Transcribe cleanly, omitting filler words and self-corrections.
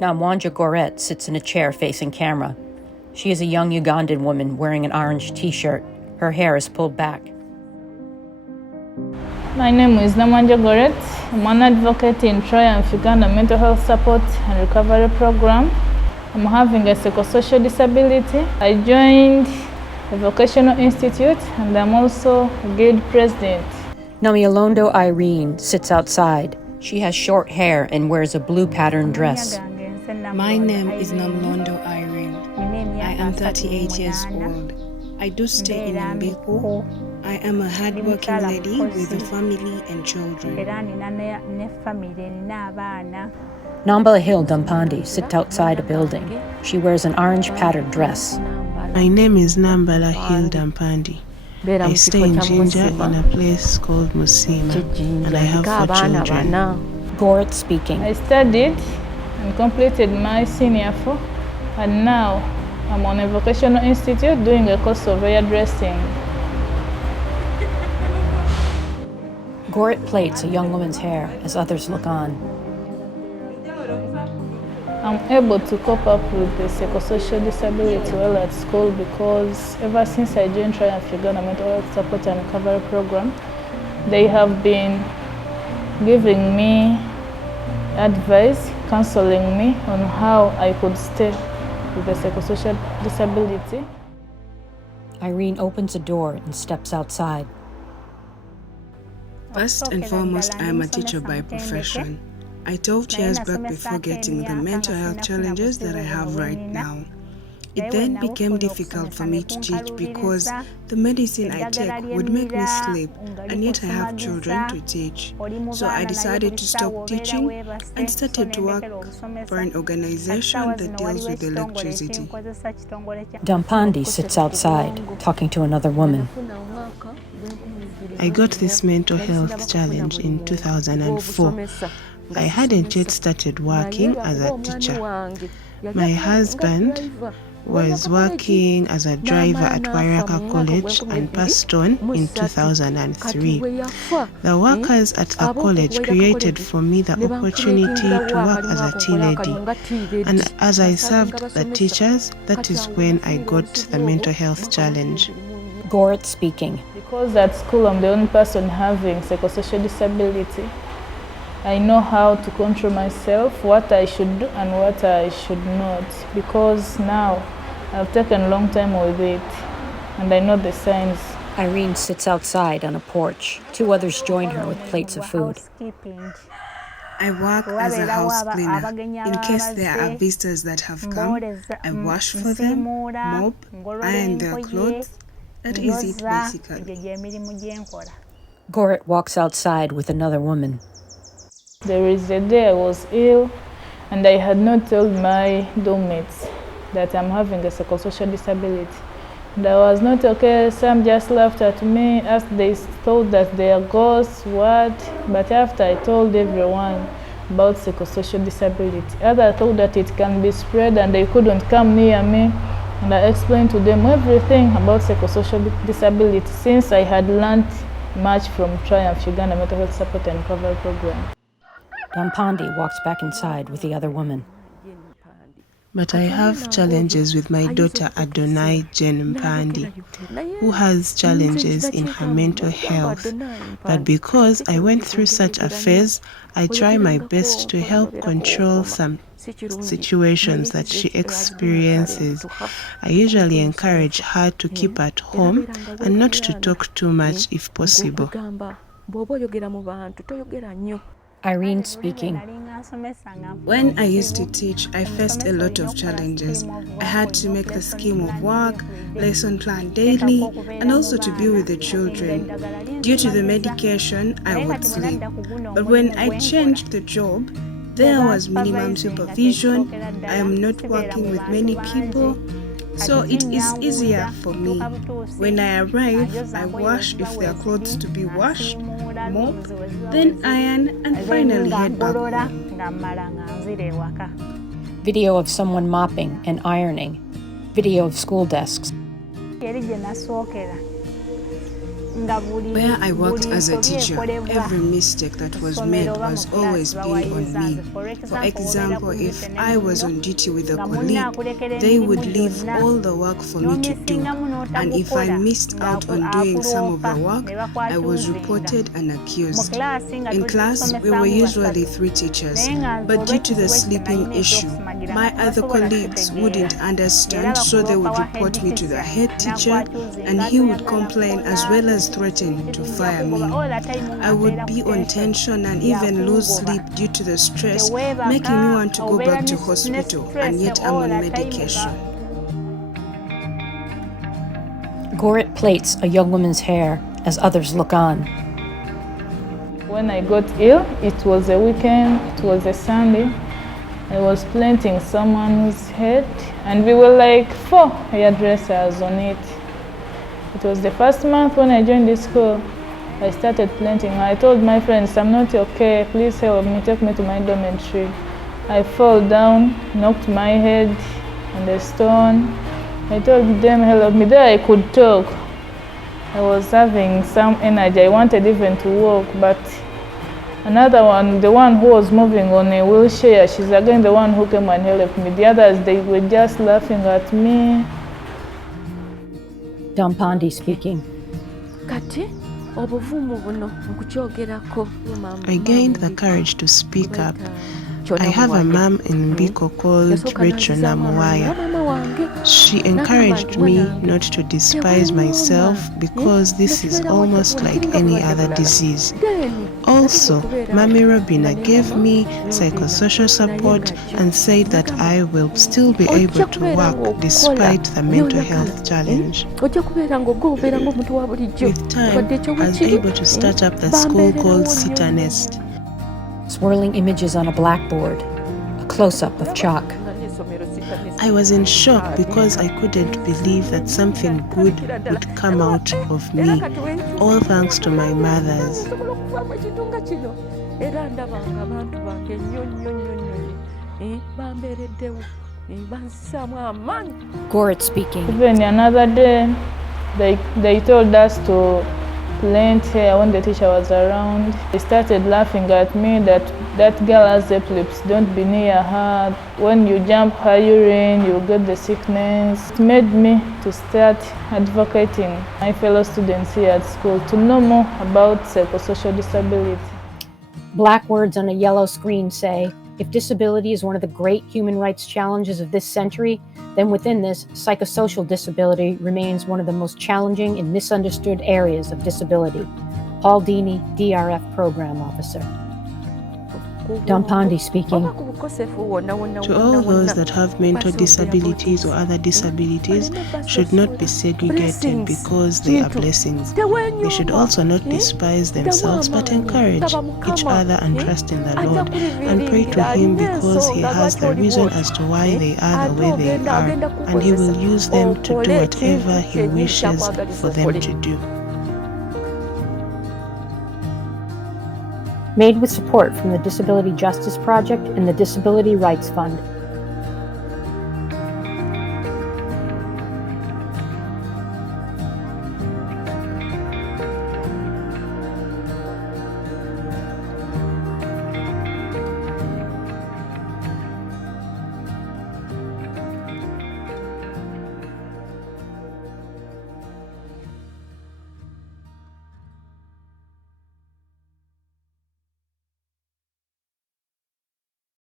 Namwanja Goret sits in a chair facing camera. She is a young Ugandan woman wearing an orange t-shirt. Her hair is pulled back. My name is Namwanja Goret. I'm an advocate in Triumph Uganda Mental Health Support and Recovery Program. I'm having a psychosocial disability. I joined a vocational institute and I'm also a guild president. Namyalondo Irene sits outside. She has short hair and wears a blue patterned dress. My name is Namlondo Irene. I am 38 years old. I do stay in Mbeko. I am a hardworking lady with a family and children. Nambala Hill Dampandi sits outside a building. She wears an orange patterned dress. My name is Nambala Hill Dampandi. I stay in Jinja in a place called Musima, and I have 4 children. Goret speaking. I studied and completed my senior 4, and now I'm on a vocational institute doing a course of hairdressing. Goret plaits a young woman's hair as others look on. I'm able to cope up with the psychosocial disability while at school because ever since I joined Triumph Uganda Mental Health Support and Recovery Program, they have been giving me advice, counseling me on how I could stay with the psychosocial disability. Irene opens a door and steps outside. First and foremost, I am a teacher by profession. I taught years back before getting the mental health challenges that I have right now. It then became difficult for me to teach because the medicine I take would make me sleep, and yet I have children to teach. So I decided to stop teaching and started to work for an organization that deals with electricity. Dampandi sits outside, talking to another woman. I got this mental health challenge in 2004. I hadn't yet started working as a teacher. My husband was working as a driver at Wairaka College and passed on in 2003. The workers at the college created for me the opportunity to work as a tea lady. And as I served the teachers, that is when I got the mental health challenge. Goret speaking. Because at school I'm the only person having psychosocial disability, I know how to control myself, what I should do and what I should not, because now I've taken a long time with it and I know the signs. Irene sits outside on a porch. 2 others join her with plates of food. I work as a house cleaner. In case there are visitors that have come, I wash for them, mop, iron their clothes. That is it basically. Goret walks outside with another woman. There is a day I was ill and I had not told my doormates that I'm having a psychosocial disability. And I was not okay. Some just laughed at me as they thought that they are ghosts, what? But after I told everyone about psychosocial disability, others thought that it can be spread and they couldn't come near me. And I explained to them everything about psychosocial disability since I had learned much from Triumph Uganda Mental Health Support and Recovery Program. Dampandi walks back inside with the other woman. But I have challenges with my daughter Adonai Jen Mpandi, who has challenges in her mental health. But because I went through such a phase, I try my best to help control some situations that she experiences. I usually encourage her to keep at home and not to talk too much if possible. Irene speaking. When I used to teach, I faced a lot of challenges. I had to make the scheme of work, lesson plan daily, and also to be with the children. Due to the medication, I would sleep. But when I changed the job, there was minimum supervision. I am not working with many people, so it is easier for me. When I arrive, I wash if there are clothes to be washed, mop, then iron, and finally head back home. Video of someone mopping and ironing. Video of school desks. Where I worked as a teacher, every mistake that was made was always pinned on me. For example, if I was on duty with a colleague, they would leave all the work for me to do. And if I missed out on doing some of the work, I was reported and accused. In class, we were usually 3 teachers, but due to the sleeping issue, my other colleagues wouldn't understand, so they would report me to the head teacher, and he would complain as well as threaten to fire me. I would be on tension and even lose sleep due to the stress, making me want to go back to hospital, and yet I'm on medication. Gorit plaits a young woman's hair as others look on. When I got ill, it was a weekend, it was a Sunday. I was plaiting someone's head, and we were like 4 hairdressers on it. It was the first month when I joined the school. I started plaiting. I told my friends, I'm not okay, please help me, take me to my dormitory. I fell down, knocked my head on the stone. I told them, help me. There I could talk. I was having some energy. I wanted even to walk, but another one, the one who was moving on a wheelchair, she's again the one who came and helped me. The others, they were just laughing at me. Dampandi speaking. I gained the courage to speak up. I have a mom in Mbiko called Rachel Namuwaya. She encouraged me not to despise myself because this is almost like any other disease. Also, Mami Robina gave me psychosocial support and said that I will still be able to work despite the mental health challenge. With time, I was able to start up the school called Sita Nest. Swirling images on a blackboard, a close-up of chalk. I was in shock because I couldn't believe that something good would come out of me, all thanks to my mothers. Gorit speaking. Even another day, they told us to plant hair when the teacher was around. They started laughing at me that girl has epilepsy, don't be near her. When you jump her urine, you get the sickness. It made me to start advocating my fellow students here at school to know more about psychosocial disability. Black words on a yellow screen say, if disability is one of the great human rights challenges of this century, then within this, psychosocial disability remains one of the most challenging and misunderstood areas of disability. Paul Dini, DRF Program Officer. Dampandi speaking. To all those that have mental disabilities or other disabilities should not be segregated because they are blessings. They should also not despise themselves but encourage each other and trust in the Lord and pray to Him because He has the reason as to why they are the way they are, and He will use them to do whatever He wishes for them to do. Made with support from the Disability Justice Project and the Disability Rights Fund.